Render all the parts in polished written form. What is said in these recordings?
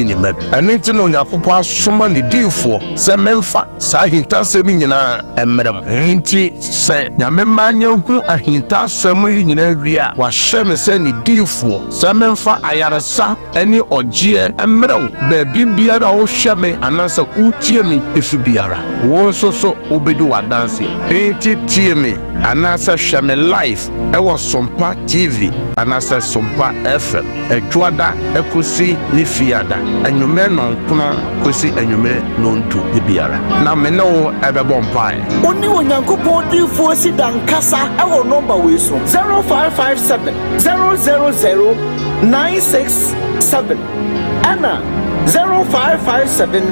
fini mab ɛne no Nyankopɔn asoma ne diifo sɛ memfa saa ahintasɛm nyinaa ɛmmerɛm nti sɛ Nyame ma nya hu ahintasɛm yi nyinaa wie a wahyɛ me sɛ ne diifo sɛ memfa ayaresa ɛne ɔgyeɛ ɛmmerɛw baabi biara a wohwɛ me anaasɛ wotie me ɛfi biara wo nso so wobɛdi w'adanse nti tie me anaasɛ hwɛ me live ɛwɔ SOMPA TV anaasɛ SOMPA FM ɛdwoada ɛkɔsi ne fiada anwummerɛ nɔnkona kɔsi anwummerɛ nonto de biara na me ne wo ɛbɛbɔ mpae Oni Onyankopɔn diifo CEDAR nkasa ɛwɔ number wei so 0557 000 967 ɛna 0557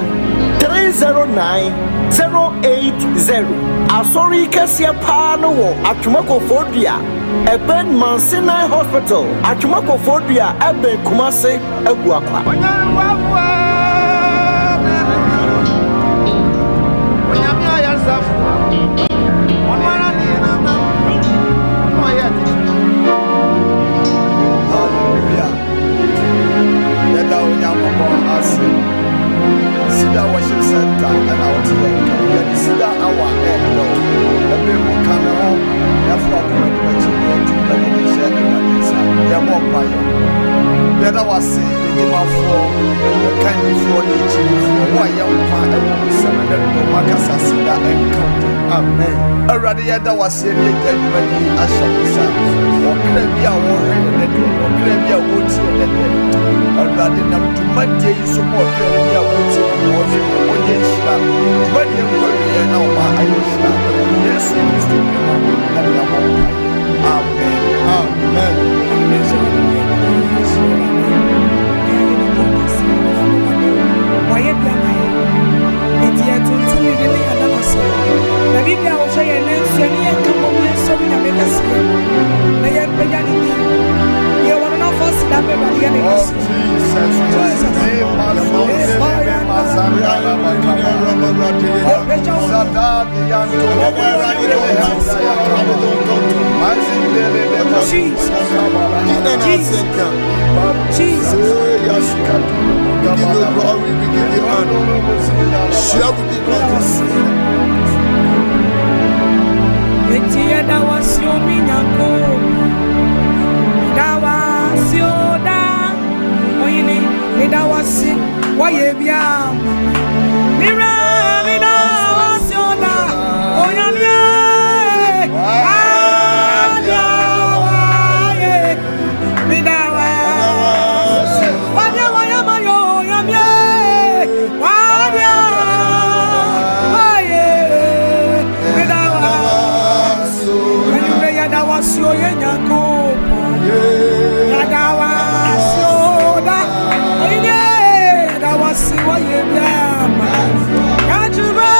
309 080 asɔre kɛseɛ paa no wɔ Atwomakofodua ɛbɛn Mansinai Hospital Atwomakofodua ɛbɛn Kumase Aguakwa CEDAR worship center and out here. CEDAR our head though. Every one come home. Therefore, I'm going to share the money. They're more fire. The other was saying, the give up for the kind of for the chief. Why young man and woman, seven and no Macassa CEDAR encounter. Amen. Already, the other was saying, the money as shall be sound. Or Crebia warrior, or Crebia woods in the day. Already, now to my day, so more Crebia woods in the ocean. But you will now, my Ayushna. Yes, it is to be and the Amen. Amen. Why am I? And yet, to me, the other side. The Biblia will say, and then Sunny and come over and so we make us here. They have begun in you want to force that baby again. Jesus. Give you glory, we give you honor. Share with you that was your minyanko. That was your da. Oine, that was it. Why you be a mira? That was your da. Oine, that was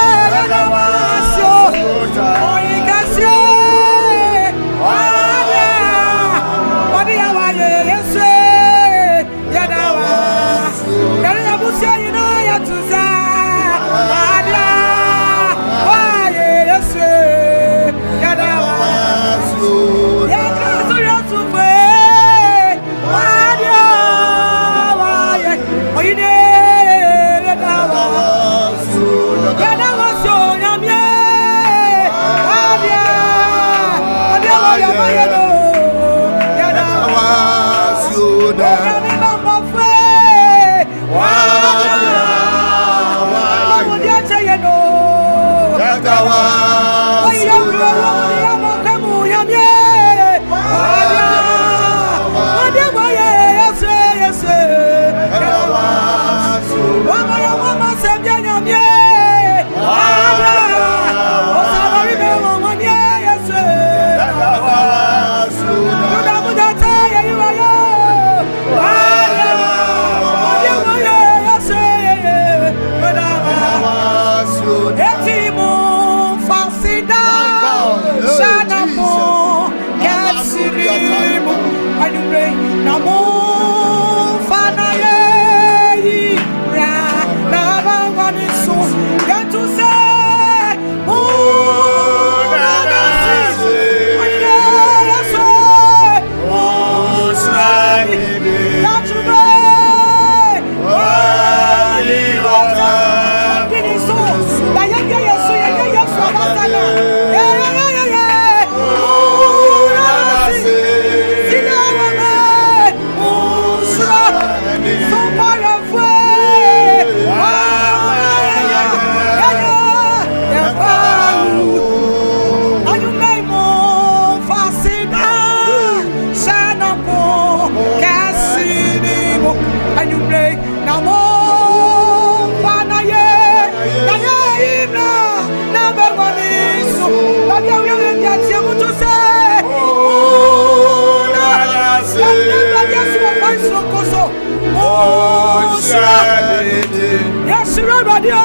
Yeshua Radio.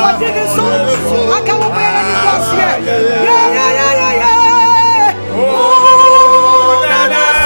What did the soul? I can't wear any clothes here. Yeah. Oh, yes,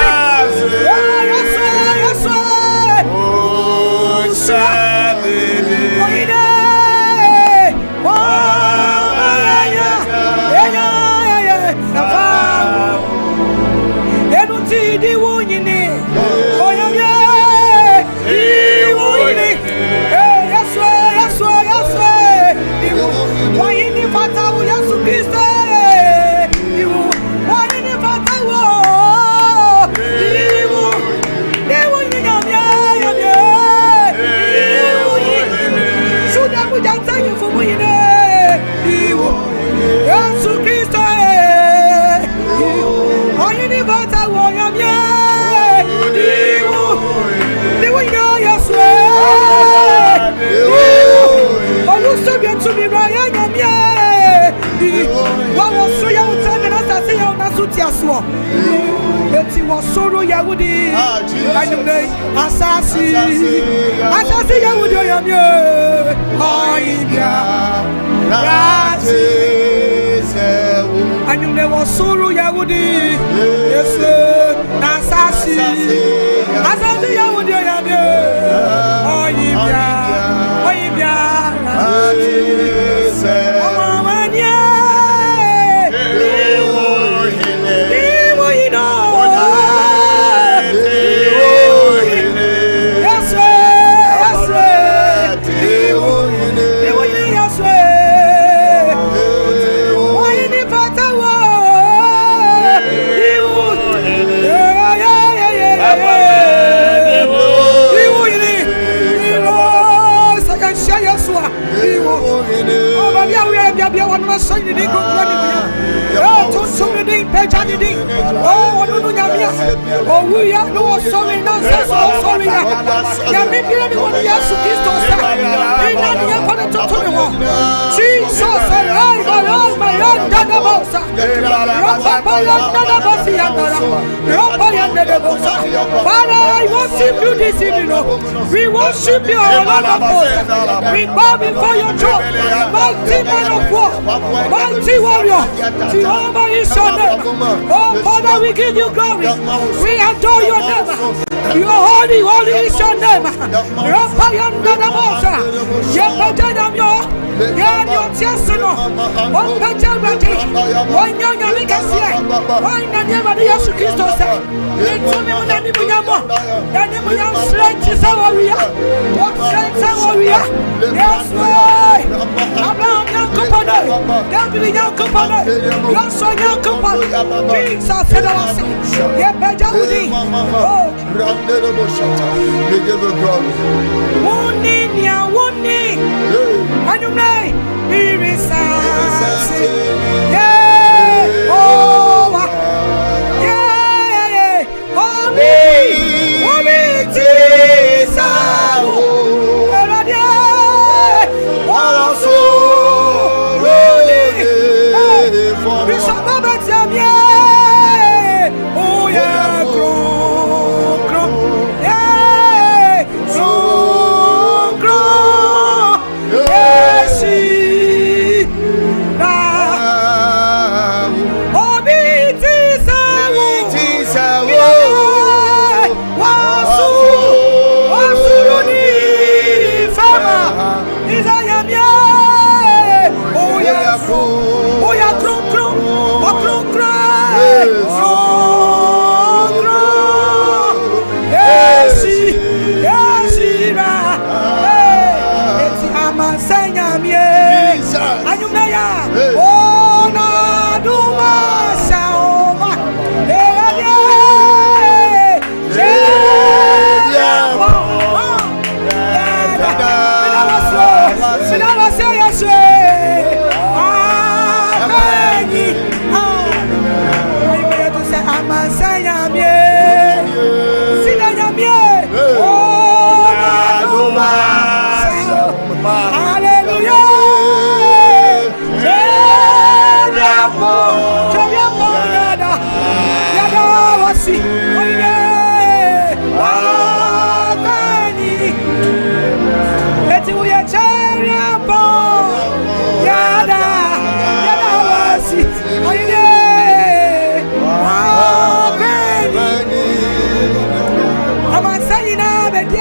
Eti wasoro Yahudi, ayumne asasi Yahudi oyamye, ayibia, rati sewu. Ayumne wasoro Yahudi, yese asasi Yahudi oyamye, ayibia, rati sewu. Father, I worship you this evening. We worship you, our Lord of hosts. We bow before your throne, mighty man of war, mighty warrior. Jehovah is your name. Oh Father, we give you glory. We adore your name. You are holy, holy is your name. We give you glory.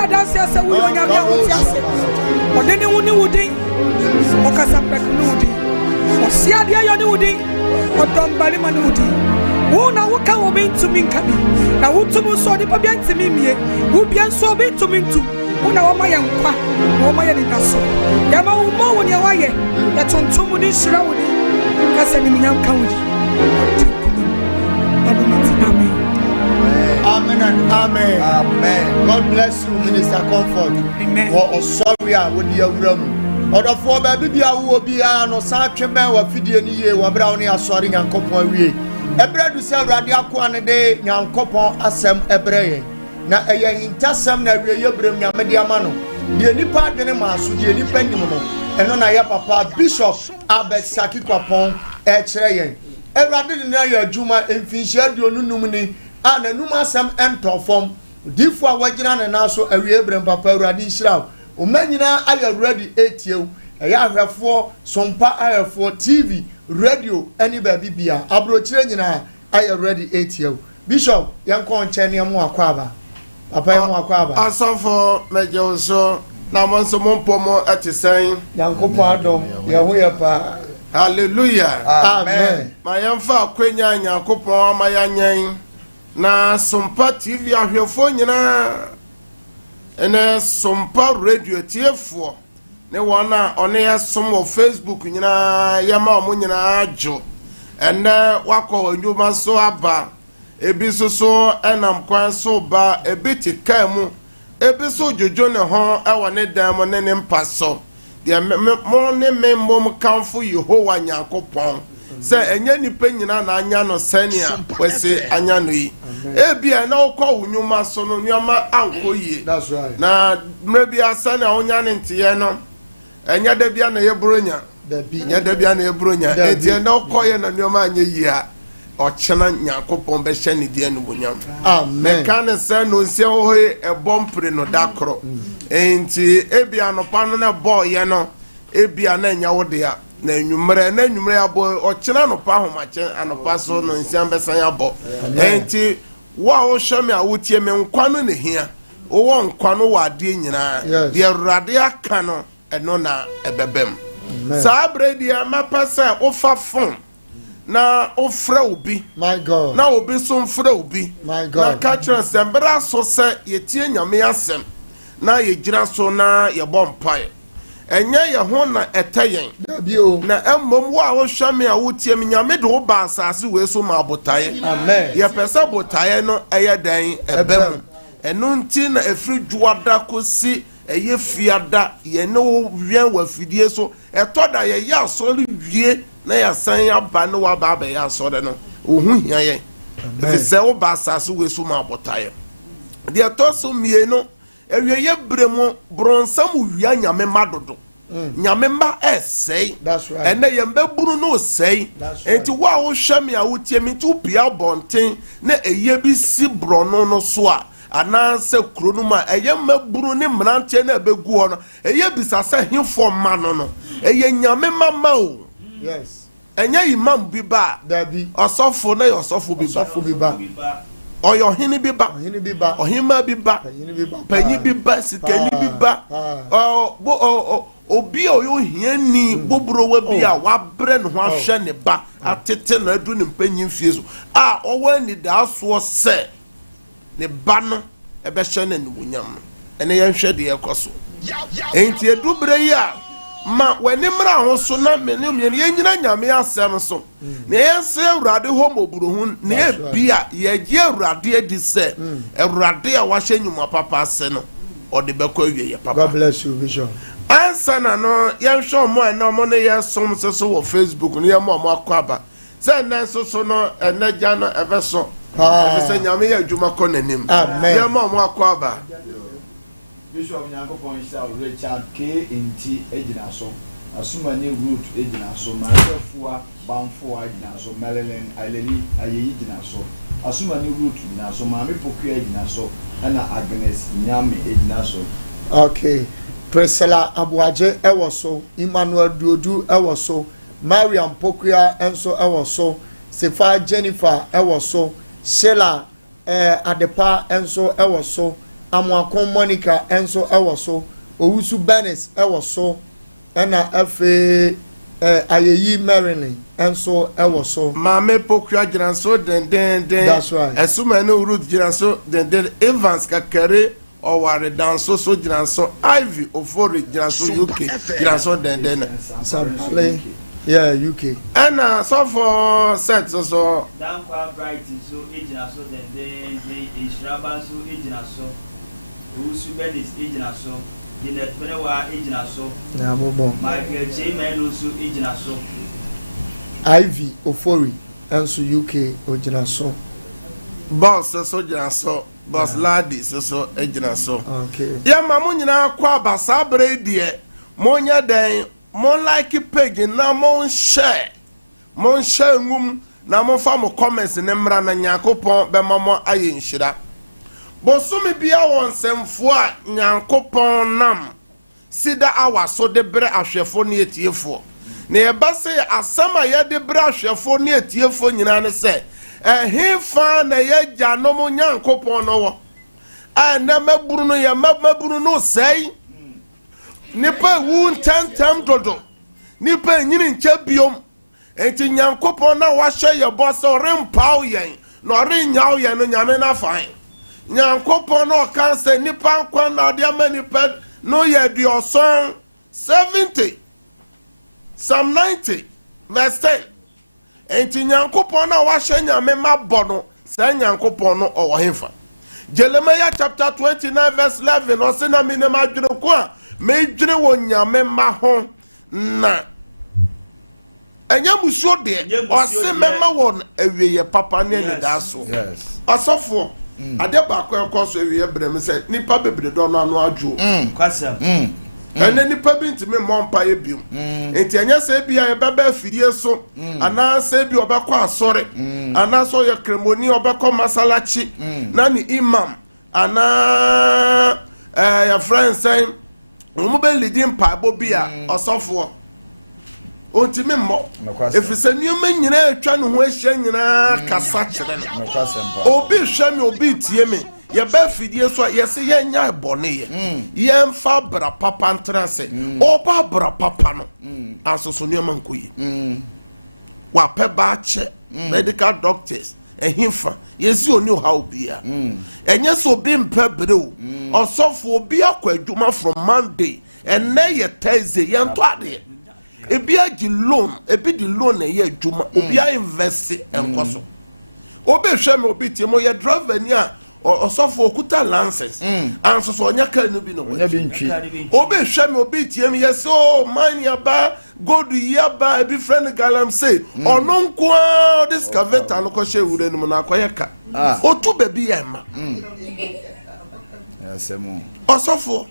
adanse se wo nyame a wo ti ase odene wo ni wudin o kasa pek ni wudin o si ade ayo ni wudin o dombali ma ni wudin wo na wo ka wo bentumi nkabi na wo tumu so ni pa bia ntimi mie wo bia so bentumi ntu wo na wo ma ye nkwa wo ma ye ni naso ya ma wo mo wo ni wa ye ya tontomu ni shira wo ni kasa ni minyam ka wo di Amen and amen. Amen. God bless you, Minister Comfort. Amen. Oh, sorry, I would be a room. Or the four baby, I will be an such man or video year, or brownie are sorry and coupon we. A bread to sell radiaco and a day, young coupon asem ebre. Now a young intasam, na bring your mediamano. The only part in a mass with the independent and on a papa Bishop Albert Saki Quapon, a train. A rather than your Juma and Fisher, your numini. And a numa sam enter from Diffa Wajinan and also a reverend Papa Radishra. Umanina, I are ready 8 years. I have 4 SOMPA, I have 4 TV, radio, any baby beer. Abro Chenina, I are ready 8 years. Bishop, young con Chenia Moaquaba. Papa Moaquaba. I saw for Major so now once a month more at the same. Young Copado, Yahweh. Hallelujah. Amen. My young fa Quenya, young Copo, my young. Na SOMPA TV ahwefo nyina ene SOMPA radio tiefo ne wona one ya som of Facebook nyina yama omo nyina ajo ene wakọ onjuma so aba ebi so enam kwan so ba ebi tikam ebi so jojo ne ho ewo ne dam ne ne mpaso de mo ne memom kanfo Yehowa Nyankopon se enye nipa nyina na anya no senia wese anya no yi ebia na okọ unyuma so no nyama anko yi. That's right. Na mrebi asa na onya ne ntiye no enya da bia na yebronya enya da bia na yebronya etie na okọ ye na nyama anya yi a ochena Nyankopon be hye ne die no bonyam. Amen. Kan se no nsie ho ebompre no dakro enti ebia no pa no na boy ye no ebia na enya wo de a na enwumre abo ochena no pa homache anopa so no nsian besan abo enti wa wo hweme a wotie me nkwa no ne hia wo nkwa no wa ade nyina de awurade aka no eno na ebebem sa bredi mapa sa ofa fon na ofra obi my God na obi so mfra obi my God na ka kire sembra so se yetie nyame asem na yegira so na yebompai enye ye ho na etayen na emmom wo a wo hwame a wotie me nyame de wo ba asase we so ma botaye amen ye pesa botaye no eye dan ebem eno nti na efri juada kosi eye fiada ye ne wo wian wa fidie so etoda ye ya asori wie na ya san ya ba no wa ba ya asori no ohu hia ye efi se wo ba asase we so ma botaye de etoso mie no ewie ye bremu bronsam wia nyame madodo nyame ma esei that's right ene ye mbeburu no sei enti wa wo hwame a wotie mi tu bia bonten na eye bi si brono no so a ana se kuro no ma eye mbeburu ne mrantie na begu ho no eye bisasa hifo ma no eye nyame mama o yes enye imam bi ba dabi osofo na osofo bi ba oyo hini bi ba ohima bi ba panyi bi ba sikani bi ba obi oyo hiani bobro wa bi a wa bre ne ho ahwe ne ba atete na adu ne panyi mfie so a owa ni da so se ne ba no ebe hwe ne nunyam ene ye hwe de ekoso enti edu bre yi a ma wani mra ho so na menu mien ye nyina nyame asem so ne yense awurade ho moburu hu ne bia ye je awurade adi se awurade a wa hye nyuma papa se no ode bekọ awie ye papa. God bless you Bishop. Ansa na no ye hwe mo na mo ne ye som so wo Facebook no ye mo akwaba se na so no enagya no ebeso se nyame ye adwuma kọ nanim ye mo akwaba Bishop Nyankopon Shall Richard K. Inti Ejinaso, Asumani Root Ejinaso, Marefua, Bamfua Ejinaso, Maryland, Ailey, Ayejinaso, Asumani Root Ejinaso, Mami Poku Ejinaso, and Agnes Nyami Ejinaso. Okay, Priscilla Abuaje Ewoso, Emmanuel Duodu Ewoso, Mariam Pokuya Enso Ewoso, Sefa Jennifer Ewoso, Sheila Adepa Enso Ewoso, Amuakon Monica enso ewo so Owusu Benis ewo so ena afe ayeyi Marilyn enso ewo so Mame Pokua Jiranso den that's right Esuma no root Jiranso den Evans Kakere Oware danso so Jiranso Ivy Ofori Jiranso UK Jiranso den Sample yeah UK and so for set so Dankwa Bright so Jiranso den Ishraba so Jiranso Owusu Benis Jiranso Dinet Benewa Jiranso na bobo Michael Chemelo so Jiranso Ivy Ofori enso UK Ojinaso boss so Jiranso boss lady so Jiranso okay ya mamu nyina kwa basa bre die mo nya den mo like page na mo share ngum na mo fa mo comments ne mra na Nyankopon be mamo aye nhira bosumi bia won semfo a Nyankopon nam sida awaso de bre ahwefo ne etiefo na ye ba se asama ye de bre ahwefo ne etiefo nyina ne se ehefa na ye gya no mo Nyankopon no wo a na maburu no ye maburu no sei nipa wu tentem dodo nipa nyini nche biom enti Nyankopon na wa hye ye bo so rempaw yen no renyaw yen no nyame na fain Nyankopon no kan se nipa nkwa na de amanipa no ye di oson 70 Psalm 90 verse 10 enti Nyankopon na wa hye nyame mabɔ no se Nyankopon no owo hemfa Jeremiah chapter 29 verse 11 o se na me ne madwene ko a me dwene wo nyame ma ho na enya musuo de o se mema won awieye papa ne ne da so Yes. asofo ade ba ko ekoso awieye brem se nipa bebre do no anu adwo Kwasam ene nipa bi ntime mompa ye biom enti enya se bia ye baba afidie so ana se bi obekọ asore ana so ye kremoni obekọ masalachi na ni imam ana ya friend say omo be leading pabo bia osofo ontime mmo efise nioma nyina atwa no ho ahia nyina kasa kire no obi hwe me obi tie me ye ba fidie so ye se ye nya bone ye mfa bra papa ntrase oba bra papa no asoso nioma nkoyi wa pe ba che medical doctors ehimfa yesi oni ha obia enye so bi mpa breu osofo obi akwadwuma from Monday and na ye Thursday ye nto ade ebi agi loan ebi di loan na ye adwuma obi a invest enkoso obi hwe me obi tie mo ye driver ni a osofo okuta license anso so onya ka no bi no Onya bi ntwi. obi hwe me obi tie me yes oh man ya ba god ya ba ebi friend galam say ono nko a this caveta no ko hye wure no na akoye ka otu baby ya ma Yasemu. osofo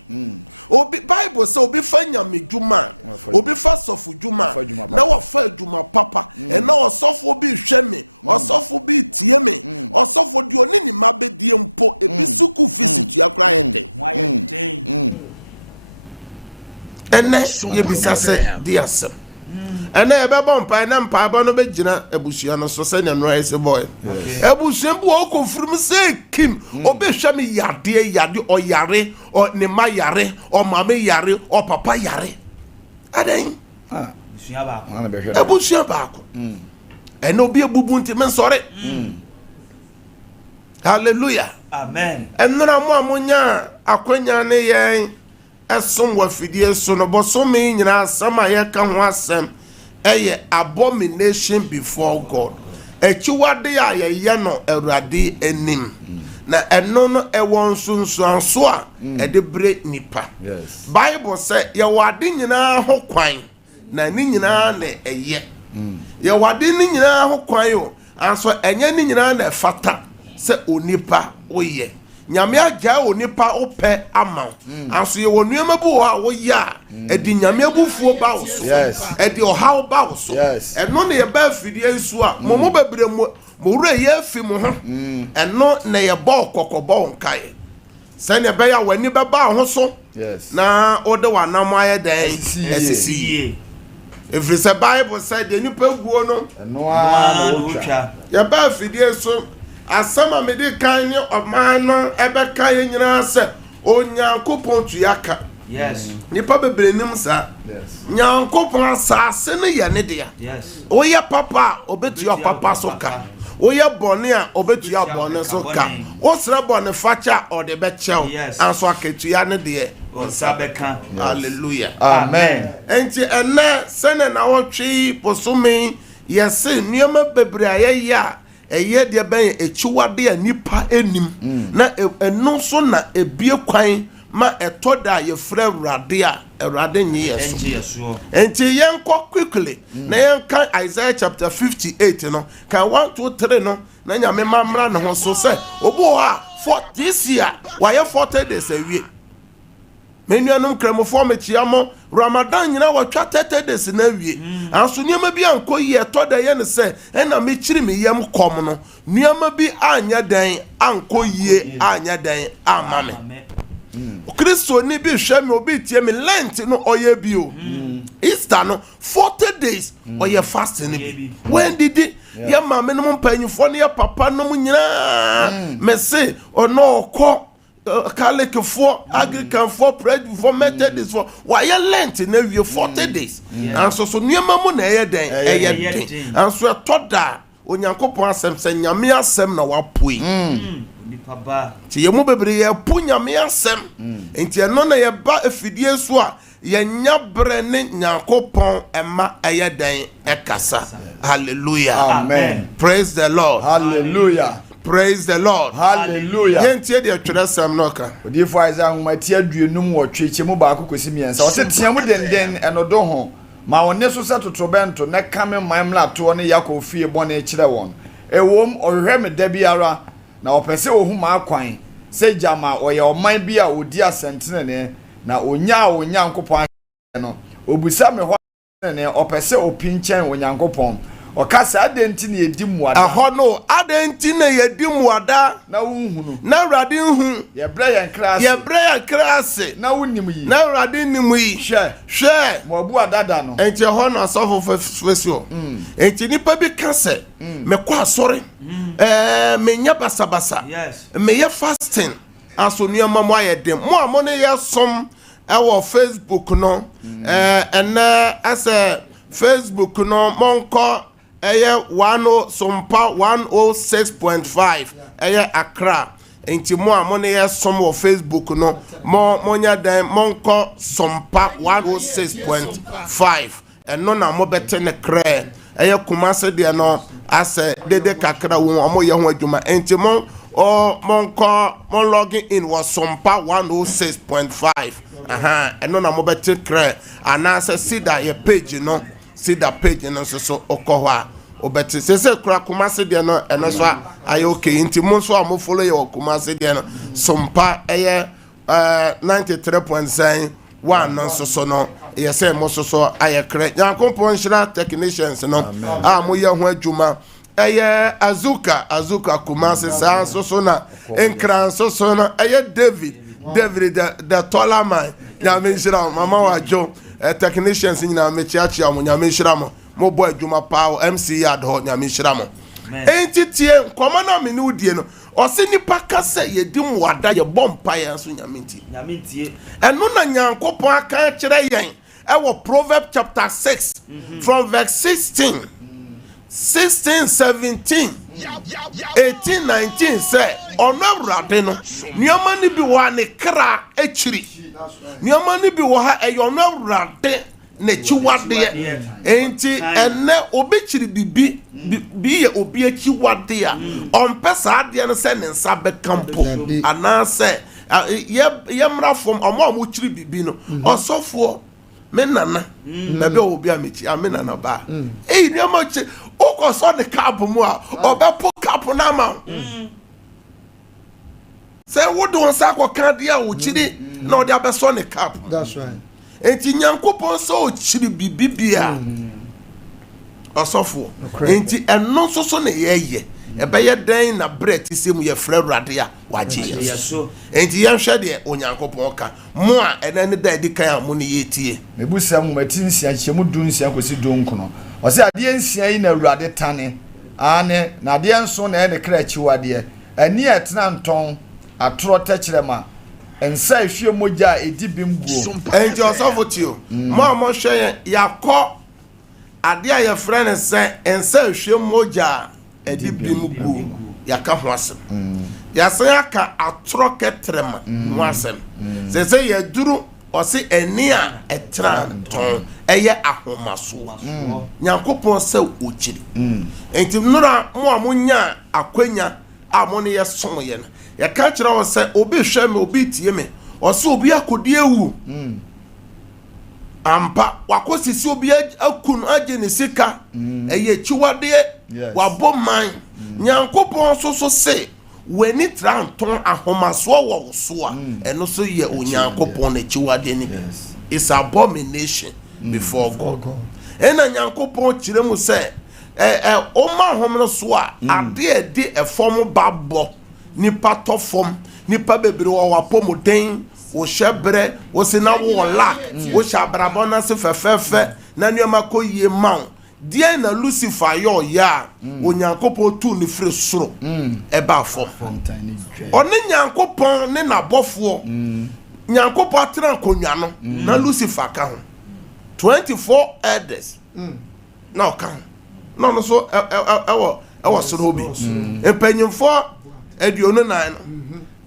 obi bible say obi fa nyame dwuma obi fa sofu dwuma na wo fa dwuma papa e na osofo bi hwe me osofo bi tie me osofo di oni ni mabedie mpo ebi suku fisi akra yende ene ye bisa se di asem ene e be bon pa na mpa ba no be gina ebusua no so se ne no ese boy ebusua bu o konfirm se kim obi hwe me yade oyare o ne ma yare o mama yare o papa yare aden Busua ba ko Ana be hwe. ebusua ba ko ene obi ebubu nti me nsore hallelujah Amen enra mo amonya akwanya ne yen esom wa fidie so no bosomi nyina asama ye ka ho asem eye abomination before God echiwade ya ye no Awurade enim na eno no ewon sunsuanso a ede bre nipa Yes. Bible say ye wade nyina ho kwan na ni nyina na eye ye wade ni nyina ho kwan o anso enye ni nyina na fata se onipa oye nyame agya onipa ope ama anso ye wonuema bu a wo ya edi nyame abufuo ba wo so Yes. edi ohaw ba wo so Yes. eno na ye ba fidie nsu a momo bebre mo wura ye fi mo ho eno na ye ba okokobo nkae se ne be ya wani be ba ho so Yes. na ode wa nam aye den Esisi. esisi every say Bible said the nipa guo no Eno a na Wa wotwa. utwa ye ba fidie so asama me de kan ne oman no ebeka ye nyina se onyankopon tuyaka Yes. Nipa bebrenim sa. Yes. Nyankopon asase ne ye ne de. Yes. Oye papa obetu ya papa soka. Oye bone a obetu ya bone soka. Osra bone facha o de bechew. Anso aketu ya ne de. Onsabeka. Hallelujah. Amen. Enti ene sene na wotwe posumi yese nioma bebre aye ya eye de ben echiwade a nipa enim na eno so na ebie kwan ma etoda ye frɛ Awurade a Awurade nye yeso enti yenko quickly na yenka Isaiah chapter 58 no kan 1 2 3 no na nyame mamra ne ho so sɛ obo ha for this year why 40 days awie menuanum kramofo mechiamo Ramadan nyina watwa 30 days na awie anso niam bi anko yi etoda ye ne sɛ ɛna mechiri me yam kom no niam bi anya dan anko yie anya dan amame Kristo ni bi hwe me obi tie me Lent no oye bio Easter no 40 days oye fasting bi when did it ya mama no mpanyifo ne ya papa no nyina me say ono okọ Catholic for Anglican for for Methodist for why Lent na wie 40 days and so niema mu na eye den and so toda onyankopon asem se nyame asem na wapoi Papa. Ti yemu bebre ye punya me asem. Enti eno na ye ba afidie so a ye nya bre ne Nyankopon ema eye den ekasa. Hallelujah. Amen. Praise the Lord. Hallelujah. Praise the Lord. Hallelujah. Yentie de twere sam no ka. Odifo Isaiah nwati aduonum wotwe chemu baako kosi miensa. O se tiamu denden enodo ho. Ma wonne so se totrobento ne kame mamla to ne Yakov fie bone kire won. Ewom ohwe me da biara na opese ohu ma kwan se jama oye oman bi a odi asentene ne na onya nkopon no obusa me ho ne opese opinchen onyankopon okasa adenti na yedi muada aho no adenti na yedi muada na unhunu na Awurade hu ye bre yan krase na unim yi na Awurade nim yi hwe mo bu adada no enti ho na asofo fesio enti nipa bi kase me kwa asore me nya basabasa me ye fasting aso nuama mo ayedem mo amone ye som ewo Facebook no ena ase Facebook no monko eye SOMPA 106.5 eye Accra enti mo amone ye som wo Facebook no monya dan monko SOMPA 106.5 eno na mo bete ne kre eye Kumase de no ase dede kakra wo omo ye ho adwuma enti mon logging in was SOMPA 106.5 eno na mo bete kre anase CEDAR ye page no CEDAR page no so okoho a obete se kura Kumase de no eno so aye okay enti mo so am follow ye Kumase de no SOMPA eye 93.9 no so no ye say mo so aye kre Nyankopon hira technicians no mo ye ho adwuma eye azuka Kumase sa so na enkran so no eye David the taller man nyame hira mama wajo technicians nyina mechiachi am nyame hira mo boy adwuma pa MC yard ho nyame hira mo entitie nkoma na me ne udie no ose nipa kasa yedi muada ye bompa ya so nyame ntie eno na Nyankopon aka kire yen ewo Proverbs chapter 6 from verse 16 17 18 19 say ono Awurade no nioma ni bi wa ne kra akiri nioma ni bi wo ha eyono Awurade ne chiwade enti ene obechiri bibi ye obi achiwade a ompesa ade no se ne nsa bekampo anase ye mra from omo chiri bibi no osofo me nana bebe obi amechi amena na ba ni amachi okoso ne cap mu a obepo cap na ma say wo do nsa akoka de a wo chiri na odi abeso ne cap. That's right. Enti Nyankopon so o chiri bibibia osofo enti eno so ne yeye ebe ye den na bread isem ye frɛ Awurade a waje yeso enti ye hwɛ de Onyankopon ka mo a ene ne da di kan amu ne yetie mebusa mu mati nsia kyemu du nsia kosi du nkono o se ade nsia yi na Awurade tane ane na de nso na ene kra chiwade ani etena nton atoro techrema ensa ehwe moja edi bimguo enti osofotio mo hwe yakọ ade a ye friend say ensa ehwe moja edi bimguo yaka ho asem yasan aka atoro ketrema ho asem se ye duru osi eni a etra nton eye ahomaso nyankopon se ochiri enti nura mo amunya akwanya amone ye som ye na ye ka kira wo se obi hwe me obi tie me osi obi akodi ewu ampa wakosisi obi akun age ne sika eye chiwade wabo man nyankopon so se weni tranton ahomaso wo so a eno so ye onyankopon na chiwade ni is abomination before God. Ena nyankopon kire mu se o ma homno so a ade edi efom babbo nipa tofom nipa bebre wo wapomoden wo hyebre wo sina wo lack wo hyabrabo na se fefefe na nuama koyie man die na Lucifer yo ya onyankopon tu ni firi soro eba fom one nyankopon ne nabofo nyankopon atran konwa no na Lucifer ka ho 24 elders na kan no so ewo soro bi empanyimfo aduonu nan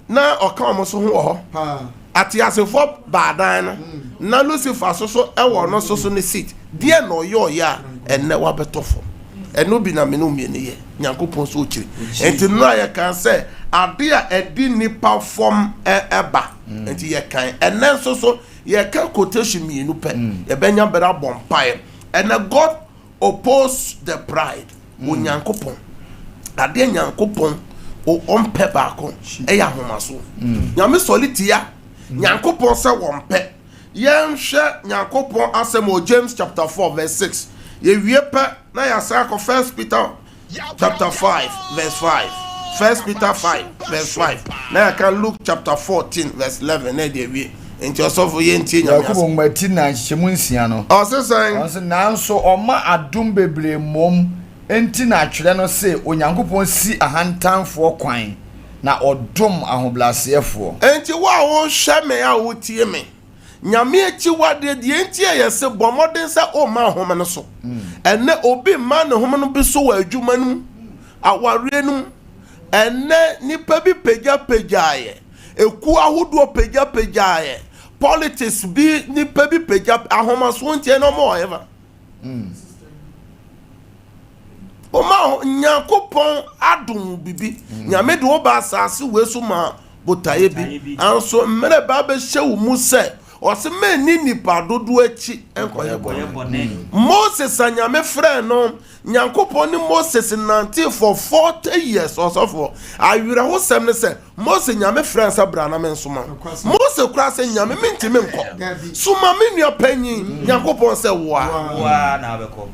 na okan mo so ho ho atiasefo baadan na Lucifer so ewo no so ne seat die no yo ya enne wa betofo eno bi na menu mi ne ye nyankopon so okiri enti no ya kan say ade a edi nipa form eba enti ye kan enne so ye kan quotation mi nu pe ye benya bera bompae and God oppose the pride wo nyankopon ade nyankopon o ompe baako e ya homaso nyame solitia nyankopon se wompe yenhwe nyankopon asemo James chapter 4 verse 6 ye wie pe na ya sa ko 1 Peter chapter 5 verse 5 1 Peter 5 verse 5 na ya kan Luke chapter 14 verse 11 na de wie enti osofo ye ntie nyame yakubu ngmati na hyemu nsia no osesan nanso oma adum bebre mom enti na atwere no se onyankopon si ahantanfo kwan na odum ahoblasiefo enti wa wo hwe me a wo tie me nyame achi wade de enti yese bomoden sa o ma home no so enne obi ma ne home no bi so wa adwuma num aware num enne nipa bi pegya eku ahodo pegya politics bi nipa bi pegya ahomaso ntie no mo ever o ma nyankopon adum bibi nyame de oba asase wesu ma botaye bi anso mere ba be hyewu mu se o se mani nipa dodo achi enkoye bone Moses anyame frɛ no nyankopon ni Moses nante for 40 years or so for awira ho sem ne se Moses nyame frɛ sa bra na men soma Moses kura se nyame mentime nkɔ soma me nua panyin nyankopon se wa na abekɔ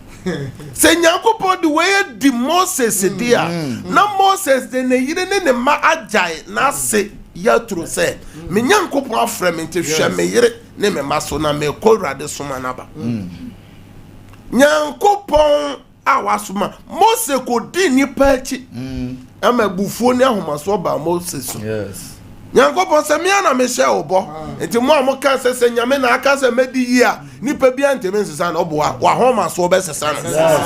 se nyankopon de way di Moses dia na Moses de ne yire ne ma agyae na se yatro se me nyankopon afrɛ me nte hwɛ me yire ne me maso na me korade soma na ba nyankopon awasoma Moses ko di ni pachi ama bufuo ne ahomaso ba Moses so nyankopon se me na me hye obo enti mo amoka se nyame na aka se medi yi a nipa bia nteme nsesa na obo wa homaso be sesa na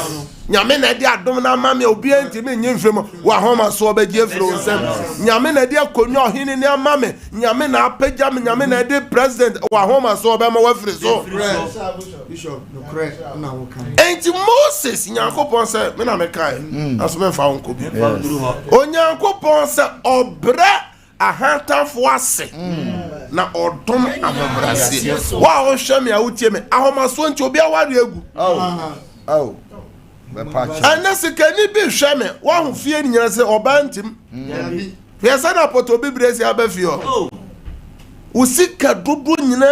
nyame na di adom na ama me obi nteme nyemfrem wa homaso be je fro nsem nyame na di akonwa ohini ne ama me nyame na apagya me nyame na di president wa homaso be ma wa fri so bishop no correct na wo kan enti Moses nyankopon se me na me kai aso me fa won ko bi onyankopon se obre ahantanfo ase na odom ahobrase wa o hwe me a wotie me ahomaso nti obi aware egu be patch anasika ni bi hwe me wa ho fie ni nyana se oba ntim yesa na poto bi bresi abafio usika dodo nyina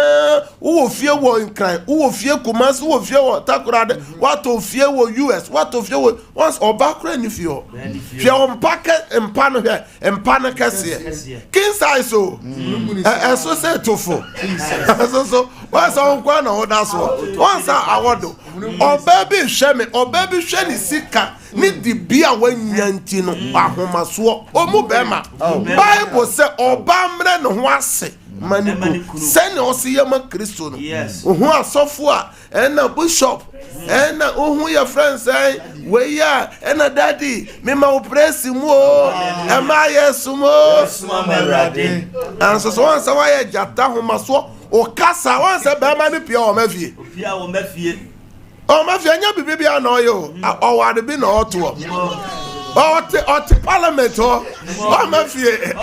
wo fie wo nkran wo fie Kumasi wo fie wo Takoradi wato fie wo US wato fie wo once obakra ni fie fie o mpaka empano he empano kase king size so so say tofo so once on kwa na oda so once awodo Obabi sheme, obabi sheni sika. Ni di bia wanyanti no ahomaso. Omu bema. Bible say obamre no ho ase. Maniku. Sene osi yama Kristo no. Ohu asofo a ena bishop. Ena ohu your friends say we ya ena daddy me ma opresi mu o. Ema yesu mo. And so one say why jata homaso o kasa one say be ma ni pia o mafie. Pia o mafie. O mafie anya bibi bia na oyo. O wade bi na oto. O parliament o mafie.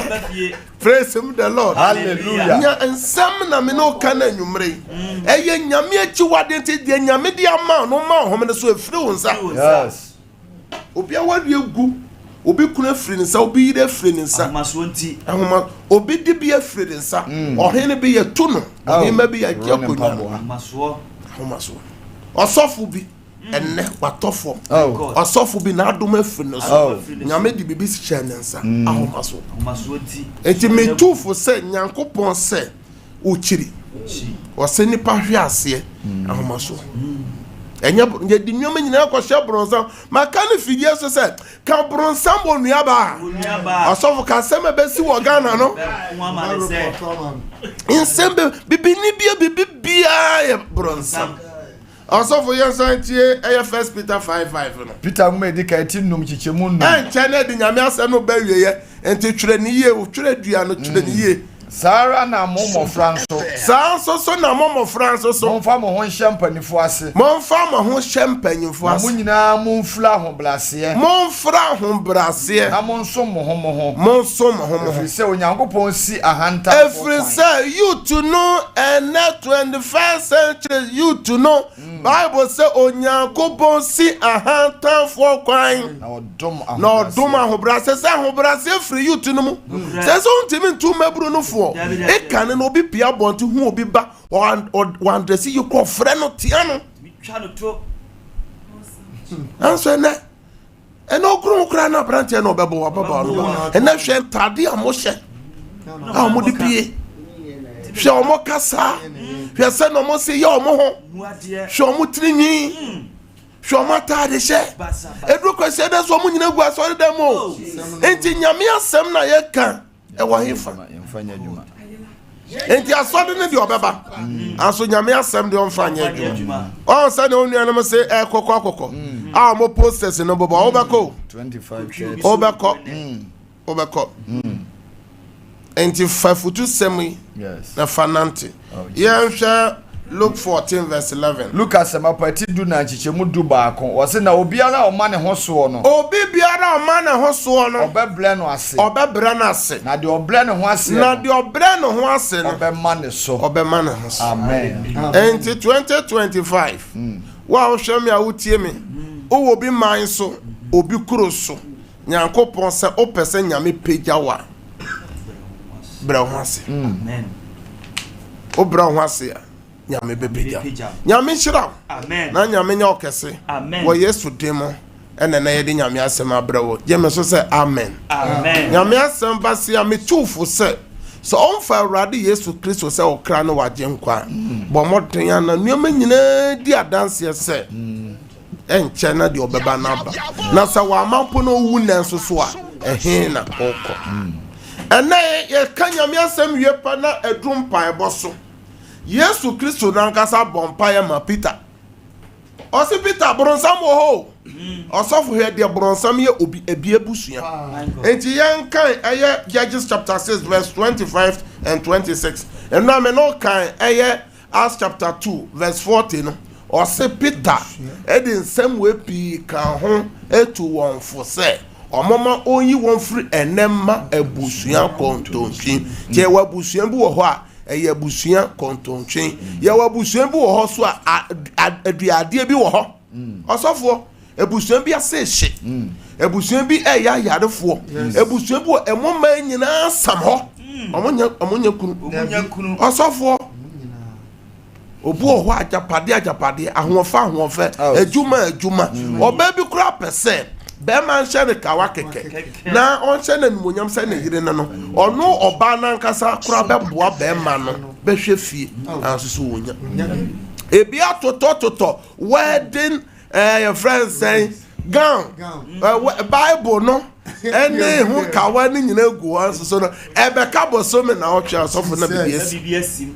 Praise him the Lord. Hallelujah. Nya ensam na me no kana nwumre. Eye nyame achi wade nti de nyame de ama no ma hom ne so efiri wonsa. Yes. Obi awade egu. Obi kuna efiri nsa, obi yire efiri nsa. Maso nti. Ahoma obi de bi efiri nsa. Ohene bi ye tu no. Ohema bi ye akonya. Maso. Ahoma so. Osofo bi enne watofo. Osofo bi na adom efiri no so. Nyame de bibi si che nensa. Ahoma so. Maso nti. Enti me tufo se Nyankopon se uchiri. Ose nipa hwe ase. Ahoma so. Enya di nyoma nyina kwahye bronsa maka ne fidie so se ka bronsa mo nuaba asofo ka sema besi wo Ghana no insembe bibini bia ye bronsa asofo yensan tie eye 1 Peter 5:5 no Peter mu edika eti num chichemu num enche di nyame ase no ba wieye enti twere ni ye o twere dua no twere ni ye Sara na momo franso. So na momo franso so. Monfa mo ho hyempanifo ase. Monfa mo ho hyempanyifo ase. Mo nyina monfra ho blase. Monfra ho brase. Na monso mo ho mo ho. Monso mo ho mo ho. Se onyankopon si ahanta. Every say you to know and not 21st century you to know. Bible say onyankopon si ahanta for kwan. Na odom ahobra. Na odom ahobra se ahobra free you to know. Se so ntimi ntu mabru no for. E kan no obi pia bontu hu obi ba wan dress you call friend no tiano. Twa no to. Anso na eno kru kra na branche no bebo wa baba no. E na hwe tade amoshe. Ah mo di pie. Hwe omo kasa. Hwe se no mo se ye omo ho. Hwe omo trinwi. Hwe omo tade she. Edru kwese da so mo nyina gu asori dem o. Enti nyame asem na ye kan e wa hefa. Enti asode ne de obeba aso nyame asem de onfanya adwuma on sa ne onu anam se kokko mo posters no bobo obeko 25 obeko enti fafutu semi yes na fanante yenhwe Luke 14:11 Lucas amapati du na chichemu du baako wo se na obiara o ma ne ho so no obi biara o ma ne ho so no obebre no ase na de obre ne ho ase no obema ne so amen enti 2025 wa o hwem ya wotie me o wo bi man so obi kuro so Nyankopon se o pese nyame pagya wa bra ho ase Amen o bra ho ase ya nyame bebeja nyame shira amen na nyame nya okese amen wo Yesu demo ene na yedi nyame asem abrawo je me so se amen nyame asem basi ame tufu se so onfa awrade Yesu Kristo se okra no waje nkwa bo moden ya na nyame nyina di adanse se enche na de obeba na ba na sa wa amampo no wu nanso so a ehe na okọ ene ye ka nyame asem wie pa na edum pa eboso Yesu Kristo nankasa bompa ya ma Peter. Osi Peter bronsam wo ho. Osofu he de bronsam ye obi ebiebusuya. Enti yan kan eye Judges chapter 6 verse 25 and 26. And now me no kan eye Acts chapter 2 verse 40 no. Osi Peter edin nsem we pi kan ho etu won fo se omoma onyi won free enemma ebusuya kontontwi. Je wa busuya bi wo ho a eye busuya kontontwen ye wa busuya bi wo ho so aduade bi wo ho osofo ebusuya bi asehye ebusuya bi eya yarefo ebusuya bi emoma nyina sam ho omonya kunu osofo obu ho ajapade ahofa ejuma oba bi kura pese be man share kawa keke na on share na numonyam se na yire no ono oba na nkasa kura be boa be ma no be hwe fie ansusu wonya ebi atoto wedding your friends saying gown Bible no ene hu kawa ni nyina gu anso so no ebe ka bosome na otwe asofo na bibiasim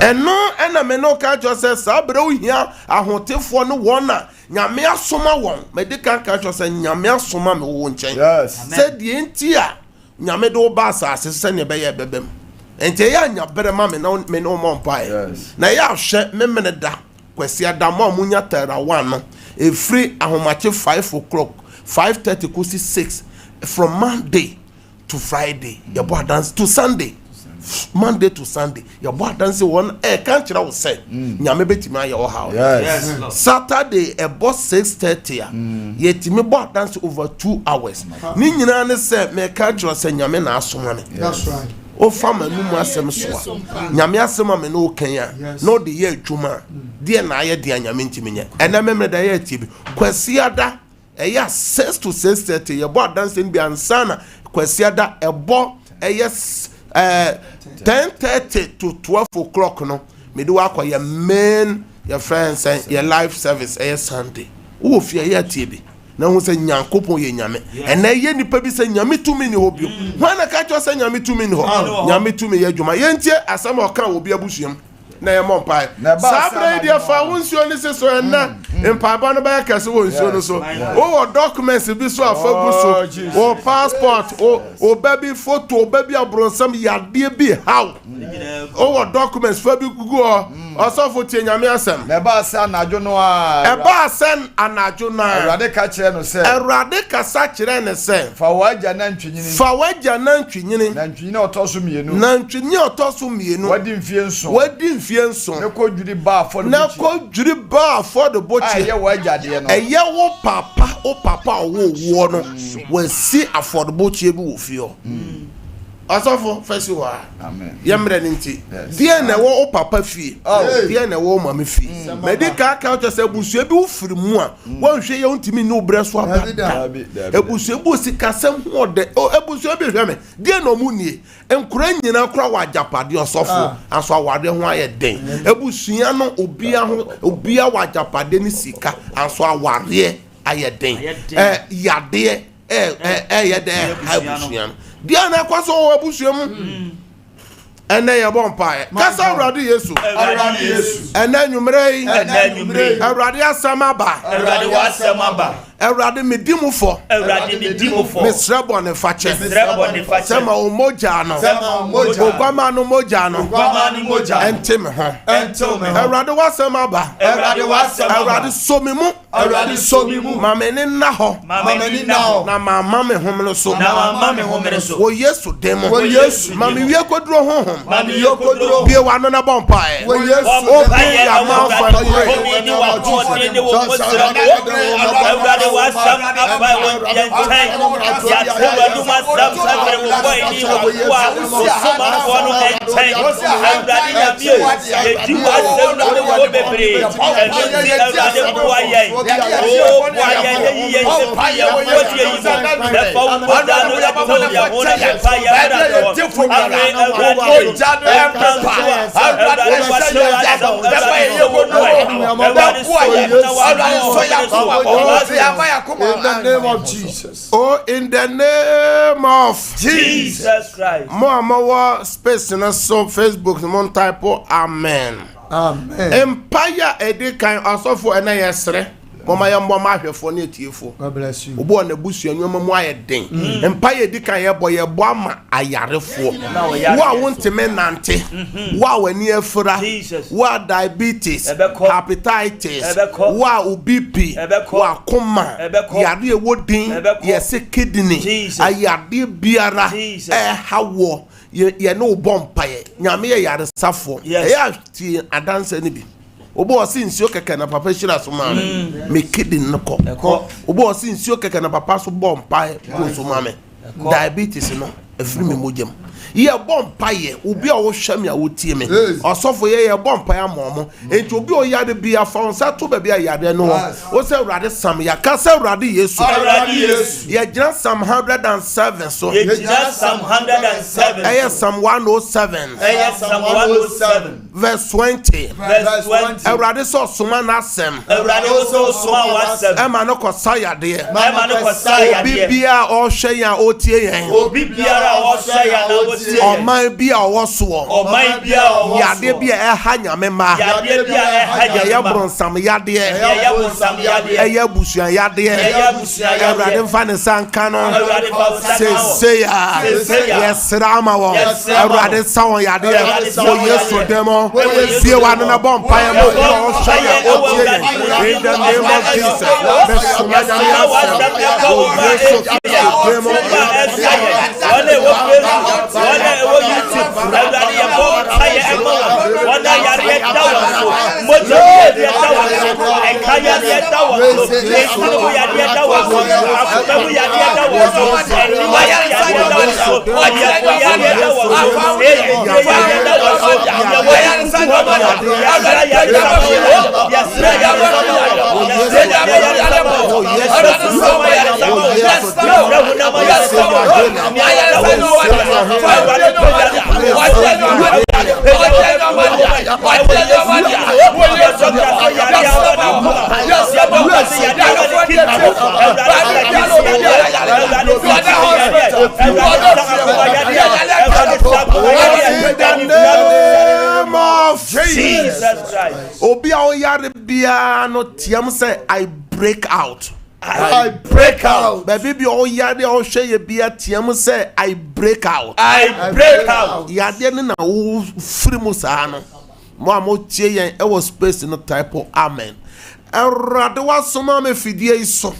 eno me no ka jo se sabre ohia ahotefo no wona nyame asoma won medical ka jo se nyame asoma me wo nchen se die ntia nyame do ba asase se ne be ye bebem ente ya nya bere ma me no mo mpai na ya hwe memene da kwasi adamo amunya tera one no every ahomache 5 o'clock 5:30 kusi 6 from Monday to Friday your boy dance to Sunday Monday to Sunday your boy dance one can't you say nyame betimi aye wo house Saturday a boss 6:30 yet me boy dance over 2 hours ni nyina ne say me can't you say nyame na asoma me that's right o fama numu asem so nyame asema me no kan ya no de ye adwuma de na aye de nyame ntimi nya ena memre da ye tibi kwasiada eya 6 to 6:30 ye bo dancing bi ansana kwasiada ebo eya 10:30 to 12 o'clock no me do akwa main your friends and your live service eya Sunday wo fie ye tibi na hu se nyankopon ye nyame ena ye nipa bi se nyame tumi ni hobio hwana ka cho se nyame tumi ni ho nyame tumi ye adwuma ye ntie asam oka obi abusuam na ye mompai sabre dia fa wonsuo ni se so ena empaba no ba ka se wonsuo no so o documents bi so afagu so o passport o baby photo o baby abronsam yade bi how o documents fa bi gugu o so fo tie nyame asem na ba sa anajo no a eba sen anajo na Erade ka kire no se Erade ka sa kire ne se fa waja na ntwinyini na ntwinyini otoso mienu wadi mfie nso ne ko dwiri ba afọ de bochi aye waja de no eye wo papa wo no wasi affordable chi bi wo fio asofo festival amen yemre nti die na wo papa fie die na wo mama fie medical culture say busu bi wo firi mu a wo hwe ye ntimi ni obre so abada ebusu bu sikasem ho de ebusu bi hwe me die na mu nie enkura nyina kura wa japade osofo aso awade ho aye den ebusuya no obia wa japade ni sika aso awade aye den yade yade ebusuya dia na kwaso abusuam ene ye bonpae kasa awrade yesu ene nwumrei awrade asamaba awrade medimufo mesrebo ne fache sema umoja no ogwama no moja no entim ho awrade wasamaba awrade somimu mameni na ho na mama me homno so wo yesu demo mami wie kodro honhom bie wa no na bonpae wo yesu o be ya ma fa wasam abai won yentai ya tewa duma sam sabre wo boy ni wo kwa soma no yentai awrade ya bio ye di wasam no wo bebre enti awrade kwa yen o kwa yen ye se pa ya wo tie yi da fa wo da no ya to ya wo na pa ya da to awrade jado empa awrade wasam da pa ye wo no awrade kwa yen awrade so ya kwa in the name of Jesus. Oh, in the name of Jesus Christ. More space in us on Facebook. Mon type amen. Amen. Empire edikan asofo ena yesre. Mama ya mbo mahwefo na etiefo. God bless you. Obo na busu enwoma mu ayeden. Empire edikan ye bo ama ayarefo. Wa wonteme nante. Wa wani afura. Wa diabetes, hepatitis, wa BP, wa koma. Yade ewodin, yese kidney. Ayade biara hawo. Ye no bompaye. Nyame ye yare safo. Ya ti adanse ni bi. Obo osi nsio keke na papa shira so ma me kidney nko obo osi nsio keke na papa so bompa ko so ma me diabetes no efiri me mojem ye bompaye obi a wo hwam ya wotie me osofo ye bompaye amomo enti obi o yade bia fa onsa to ba bia yade no wo se urade sam ya ka se urade Yesu ye gina Psalm 107 so ye gina Psalm 107 Psalm 107 Psalm 107 verse 20 urade so soma na asem urade so soma wasem ema no kosa yade obi bia o hwe ya otie yen obi biara o hwe ya na otie oman bia o so oman bia o yade bia eha nyame ma yade bia eha nyame ya bronsam yade ya bronsam yade ya busuan yade urade mfa ne sanka no se ya yesrama wo urade sawon yade wo Yesu demo sie wa no na bompa ya mo o hwa ya otie in the name of Jesus mesuma ya o Yesu demo wale wo YouTube urade ya bompa ya emo wala yare dawo mojo ya dawo enkaya ya dawo Yesu ya dawo akubu ya dawo wa ya dawo Jesus Christ. Obi a yare bia no tiam say I break out. I break out. Baby bi o yare o hwe ye bia tiam say I break out. I break out. Yade ne na wo free mu sa no. Mo amo tie yen e was space no type of amen. Erade wa soma me fidie iso.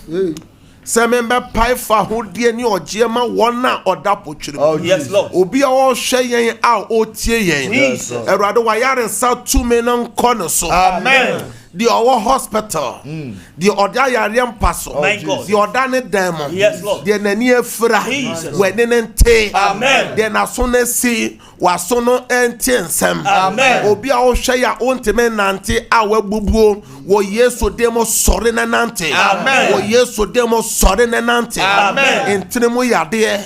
Se member pai fa hodie ni ogiema wona oda potwire. Oh yes Lord. Obi a o hwe yen a o tie yen. Erade wa yare sa tu me no nko so. Amen. The our hospital, the other yariam paso, the other demon, yes Lord, the nani fra, when nente, amen. Then as soon as see was sono entiensem, amen. Obia o shaya ontime nante awe bubu, wo yeso demo sorry na nante, amen. Wo yeso demo sorry na nante, amen. Intremu yade,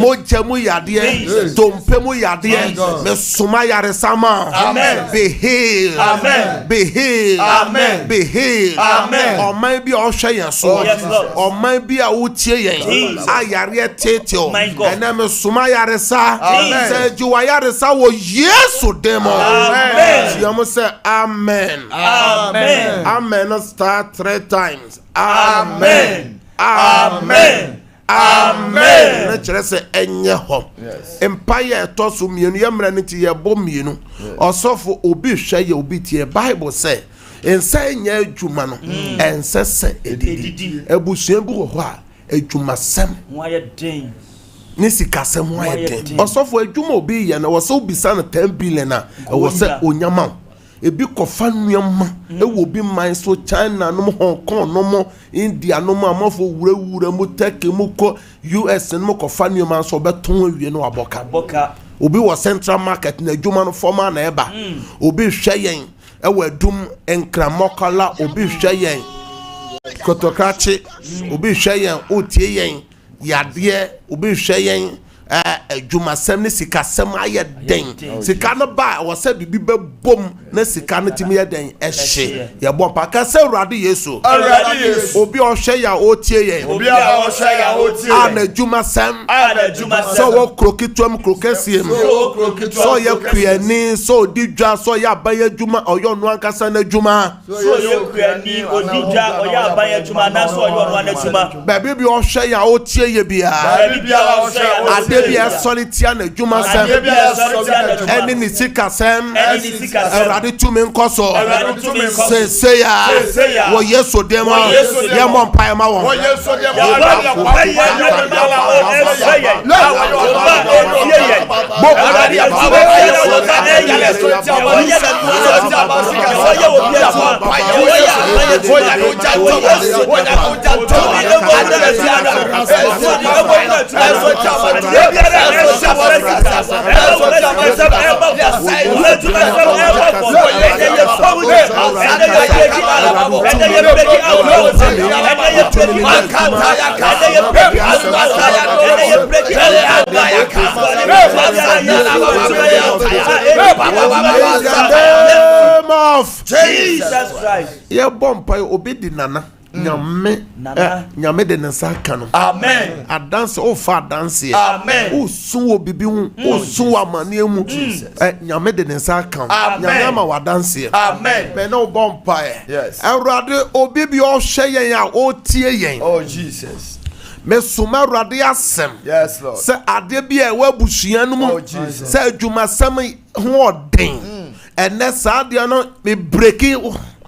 mojemu yade, dompemu yade, me suma yare sama, amen. Be healed, amen. Be healed, amen. Be healed, amen. Or maybe I'll share your soul, or maybe I would tell you, I yare teto, and I'm a sumayaresa, said you ayaresa, wo yes, so demo, amen. You must say amen, amen, amen. Let's start 3 times, amen, amen. Amen. Let's say enye ho. Empire tosu mienu yemra nti ye bom mienu. Osofo obi hwe ye obi tie Bible say ensa nya adwuma no ensa se edidi. Ebusua bu ho a adwumasem waye den. Ni sikasem waye den. Osofo adwuma obi ye na wo se obisa na 10 billion a wo se onyama. Ebi kofa nuama ewo bi man so China no Hong Kong no India no amafo wura mu Turkey mu ko US no kofa nuama so beton awie no aboka obi wo Central Market na adwuma no forma na eba obi hwe yen ewo adum enkramokala obi hwe yen kotokrachi obi hwe yen otie yen yade obi hwe yen adwumasem ne sikasem aye den sika no ba wo se bibi be bom na sika no timi ye den ehye ye bom pa ka se urade Yesu obi o hwe ya otie ye obi a o hwe ya otie ana adwumasem so wo krokituam krokesiem so ye kuani so odidwa so ye abaye adwuma oyo no ankasa na adwuma so ye kuani odidwa oyo abaye adwuma na so oyo no adwuma ba bibi o hwe ya otie ye bia bibi a o hwe ya Bia solitia na juma sem eni ni sika sem erade tumi nkoso se ya wo Yesu demo ye mo mpa ma wo Yesu demo Jesus Christ. Yeah, bompa obedi nana. Nyame de nsa kanu. Amen. Adanse o fa danse. Amen. O sun wo bibi hu, o sun wa mane mu. Nyame de nsa kan. Nyame ama wa danse. Amen. Me no bompa. Yes. Awurade obi bi o hye yen a o tie yen. Oh Jesus. Me suma awurade asem. Yes Lord. Se ade bi e wa busua no mu. Oh Jesus. Se adwumasem ho odin. Ene sa ade no me breaki.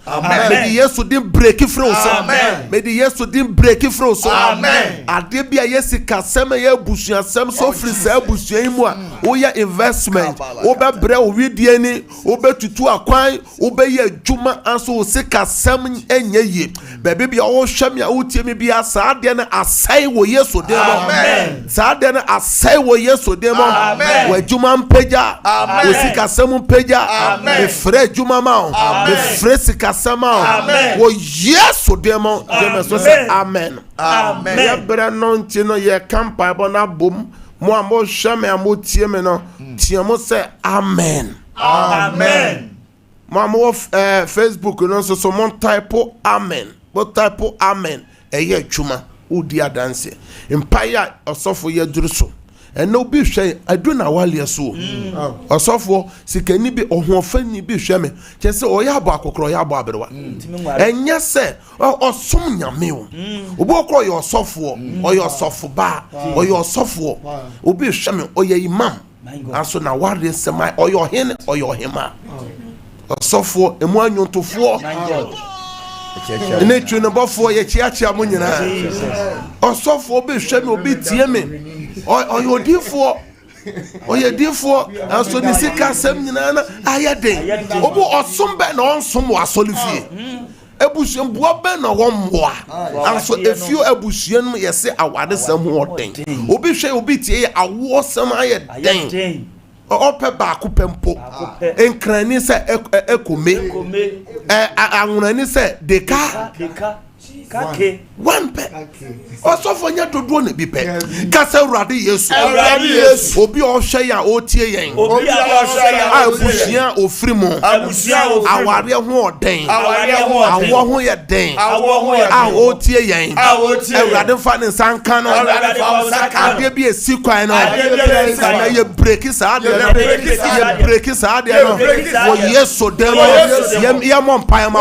Amen. May the yesu din break through so. Amen. May the yesu din break through so. Amen. Ade bia yesi kasem ye busuan sem so free say busuan mu a wo ye investment wo be bre wo widie ni wo be tutu akwan wo be ye adwuma anso wo se kasem enye ye bebe bia wo hwam ya wo tie me bia sa ade na asai wo yesu dem. Amen. Sa ade na asai wo yesu dem. Amen. Wo adwuma mpagya wo si kasem mpagya Amen. me frɛ adwuma ma wo me frɛ sika Amen. wo yesu demo so say amen. Amen. Ye bre no nti no ye campa bona bom mo amo hweme amo tie me no tie mo say amen. Amen. Mo amo Facebook no so mo type amen. Mo type amen eye twuma udi adanse empire osofo ye duru so eno bi hwe aduna wale so osofo sikani bi ohofani bi hwe me kyese oya abo akokro oya abo aberewa enye se osom nyame o obi okro ye osofo oya osofo ba oya osofo obi hwe me oya imam aso na wale sema oya ohen oya ohema osofo emu anyontofo ene twe no bofo ye chiachia mo nyina osofo obi hwe me obi tie me oyodifo aso ni sika sem nyina na ayeden obo osombe na onsom wa solifie ebusuan bua be na womwa aso efio ebusuan mu yese awade sem ho oden obi hwe obi tie awo sem ayeden ope ba akupempo enkrani se ekome anwurani se deka Kake. One pe. Osofo nya dodo na bi pe. Kasa urade Yesu. Obi o hwe ya o tie yen. Obi a o hwe ya abusia ofiri mo. Aware ho oden. Awo ho ye den. O tie yen. Urade fa ne sanka no. Ade bi esi kwan no. Na ye break sa ade no. Ye break sa ade no. O Yesu demo. Ye mo mpa ma.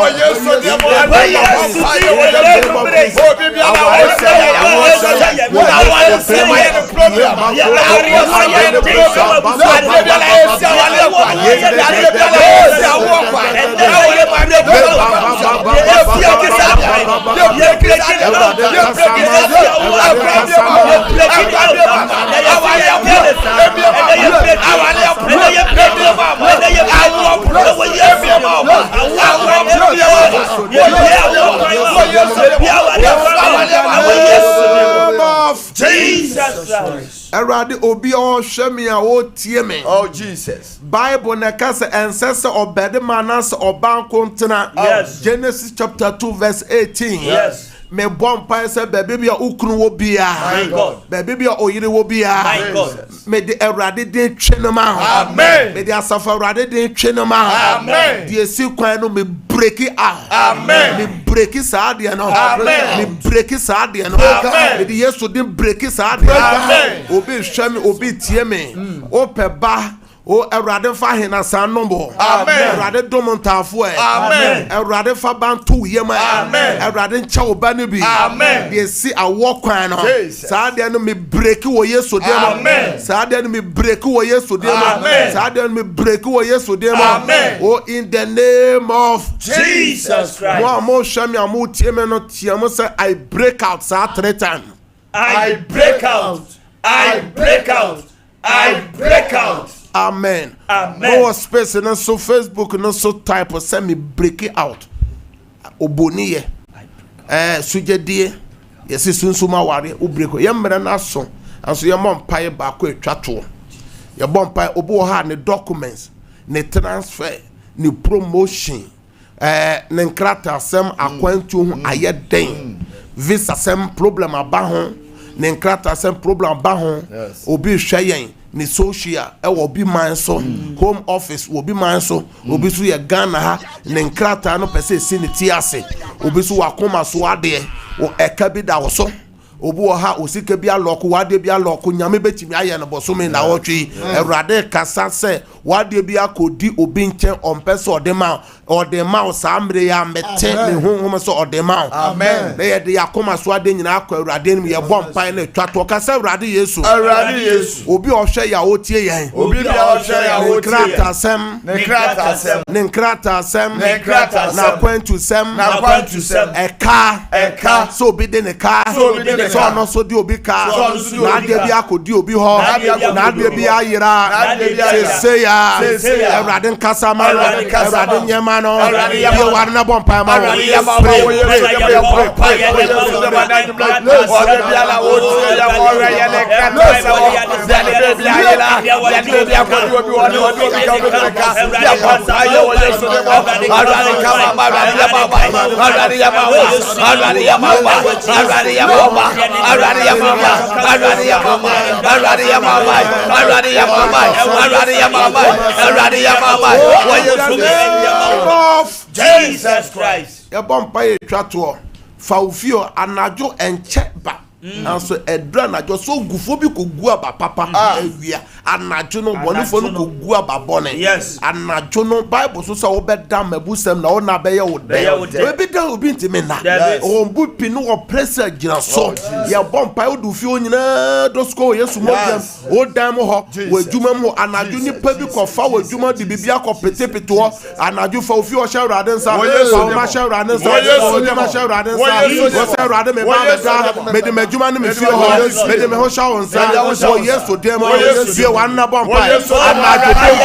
Jesus Christ. Erade obi o hwemi a o tie me. Oh Jesus. Bible na kase ensese obede manase obanko ntena. Yes. Genesis chapter 2 verse 18. Yes. Me bompa se bebe bia ukunu wo bia. My God. Bebe bia oyire wo bia. My God. Me de erade de twene ma. Amen. Me de asafa erade de twene ma. Amen. De esi kwan no me break it out. Amen. Me break it sa de no. Amen. Me break it sa de no. Amen. Me de yesu de break it sa de no. Amen. Obi hwe me obi tie me. O pe ba o erade fa hena san nombo. Amen. Erade domontafo e. Amen. Erade fa bantu yema. Amen. Erade ncha oba ne bi. Amen. De si awo kwan no. Jesus. Sa de no me break wo yesu de no. Amen. Sa de no me break wo yesu de no. Amen. Sa de no me break wo yesu de no. Amen. Oh, in the name of Jesus Christ. mo amo shami amo tie me no tie mo say I break out sa 3 times. I break out. I break out. I break out. Amen. Amen. No space no so Facebook no so type say me break it out. Oboni ye. Sujadie. Yesi sunsuma ware o break. Ye mre na so. Anso ye mo mpae ba ko etwa to. Ye bom mpae obo ha ne documents. ne transfer ne promotion ne nkratasɛm akwantu ho ayɛ den visa sɛm problem aba ho ne nkratasɛm problem aba ho obi hwɛ yɛn ne social ɛwɔ obi man so home office obi man so obi so yɛ Ghana ha ne nkrata no pɛ sɛ esi ne ti ase obi so wakoma so adeɛ ɛka bi da wo so obi wɔ ha osika bi alɔko wade bi alɔko nyame betimi ayɛ no bosome na wɔtwe Awurade kasa sɛ wade bi akodi obi nkyɛn ɔmpɛ sɛ ɔde ma saa mmere ya mete ne honhom sɛ ɔde ma amen na yɛde yakoma so ade nyina akɔ Awurade nim yɛbɔ mpan na twa to kasa Awurade Yesu obi ɔhwɛ ya otie yɛn obi bi ɔhwɛ ya otie ne nkratasɛm na kwantusɛm ɛka so obi de ne ka so no so di obi ka na ade bi akodi obi ho na ade bi ayira se ya Awurade nkasa ma Awurade nyema no ye war na bompa ma Jesus Christ. Ya bompa ye twato faufio anajo enche ba anso edra anajo so gufo bi kogu aba papa awia anajo no bonifo no kogu aba bone anajo no Bible so say obeda mabusem na ona be ye wo de be da obi ntime na o bu pi no wo pressure gira so ya bompa o du fi onyina do sko Yesu mo dem o dan mo ho wo adwuma mo anajo ni pa bi ko fa wo adwuma de bibia ko petepete ho anajo fa ofi o sha Awurade nsa o ma sha Awurade nsa o ma sha Awurade nsa o sha Awurade me ba da me de madwuma no me fi ho me de me ho sha won nsa o Yesu dem o Yesu wan na bompa anajo bongo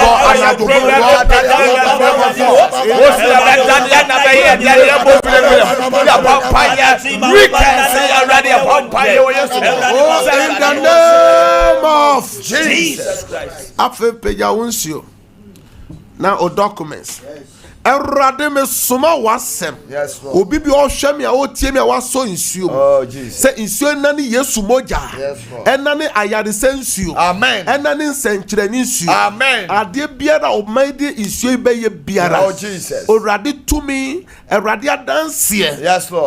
in the name of Jesus Christ. Afe peja unsio na o documents Awurade me soma wasem obi bi o hwe me a o tie me a waso nsuo se nsuo na ne Yesu moja ena ne ayade sensuo amen ena ne nsenkyere ne nsuo amen ade biara o maide nsuo be ye biara Awurade tumi Awurade adanse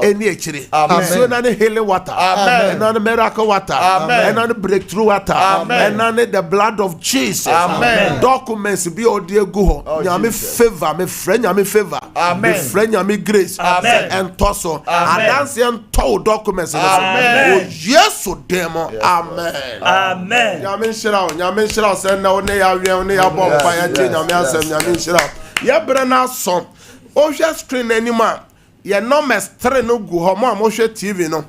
eni ekire nsuo na ne healing water ena ne miracle water ena ne breakthrough water ena ne the blood of Jesus documents bi o de egu ho nyame favor me friend me favor me friend me grace and toso adanse and to documents o Yesu demo amen nyame nshira se na one ya wen one ya bompa ya che nyame asem nyame nshira ye bre na so o hwe screen anima ye numbers 3 no gu ho mo hwe TV no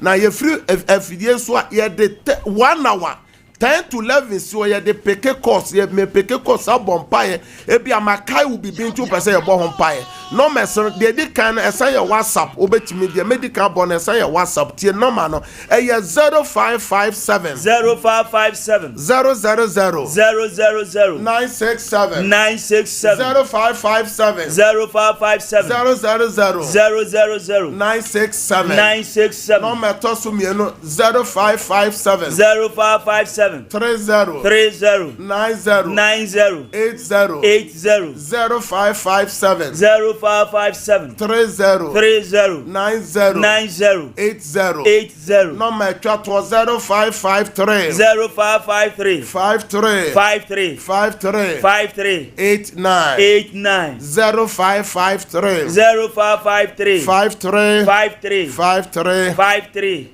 na ye free afidie so ye de 1 hour 10 to 11 so ye de peke course ye me peke course abompa ye ebi amakai will be being 2% ye bo hompa ye no meso de di kan esan ye WhatsApp obetimi de medical bon esan ye WhatsApp tie number no e ye 0557 0557 000 000 967 0557 00557 000 967 no meto so me no 0557 30 90 80 0557 30 90 80 no me twa to 0553 53 89 0553 53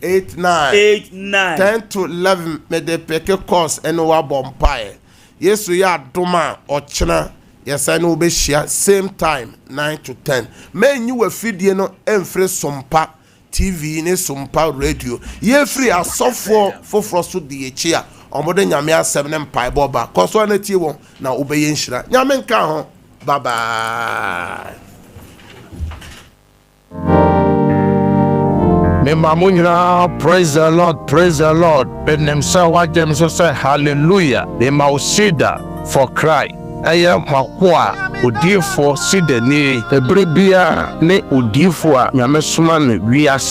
89 10 to 11 me de peke course eno wa bompae Yesu ya doma ochena yesa no be shia same time 9 to 10 menyi wa fidie no emfre SOMPA TV ne SOMPA radio ye free asofo foforo so de echi a omode nyame asem ne mpai boba koso na tie won na obeye nhira nyame nka ho bye bye. Me mamunyina, praise the Lord, praise the Lord. Benem sa wajem so say hallelujah. They mau CEDAR for cry. ɛyɛ mako a odiifo SEDAR ni ebere bia ne odiifo a nyame soma no wiase